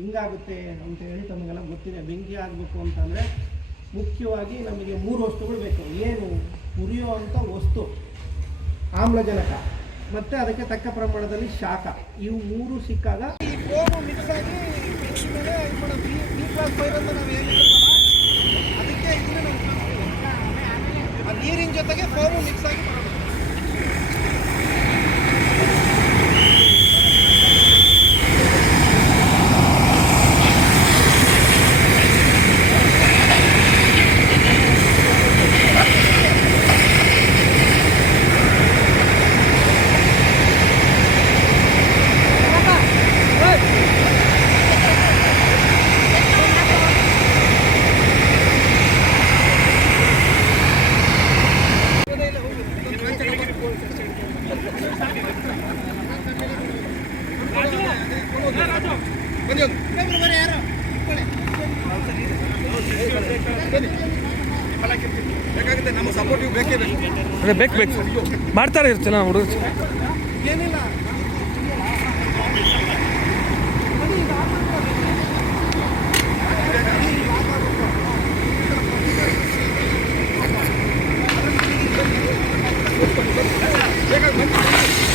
ಹಿಂಗಾಗುತ್ತೆ ಅಂತ ಹೇಳಿ ತಮಗೆಲ್ಲ ಗೊತ್ತಿದೆ. ಬೆಂಕಿ ಆಗಬೇಕು ಅಂತಂದರೆ ಮುಖ್ಯವಾಗಿ ನಮಗೆ ಮೂರು ವಸ್ತುಗಳು ಬೇಕು. ಏನು? ಉರಿಯುವಂಥ ವಸ್ತು ಆಮ್ಲಜನಕ ಮತ್ತು ಅದಕ್ಕೆ ತಕ್ಕ ಪ್ರಮಾಣದಲ್ಲಿ ಶಾಖ. ಇವು ಮೂರು ಸಿಕ್ಕಾಗ ಈ ಫೋಮು ಮಿಕ್ಸ್ ಆಗಿ ಮೇಲೆ. ಬಿ ಕ್ಲಾಸ್ ಫೈರ್ ಅಂತ ನಾವು ಏನು ಹೇಳ್ತೀವಲ್ಲ, ಅದಕ್ಕೆ ಇದನ್ನ ನಾವು ನೀರಿನ ಜೊತೆಗೆ ಫೋಮು ಮಿಕ್ಸ್ ಆಗಿ ಸಪೋರ್ಟಿವ್ ಬೇಕೇ ಬೇಕು. ಬೇಕು ಮಾಡ್ತಾರೆ ಇರ್ತೀನಿ ಹುಡುಗ ಏನಿಲ್ಲ. போஸ்ட் பண்ணி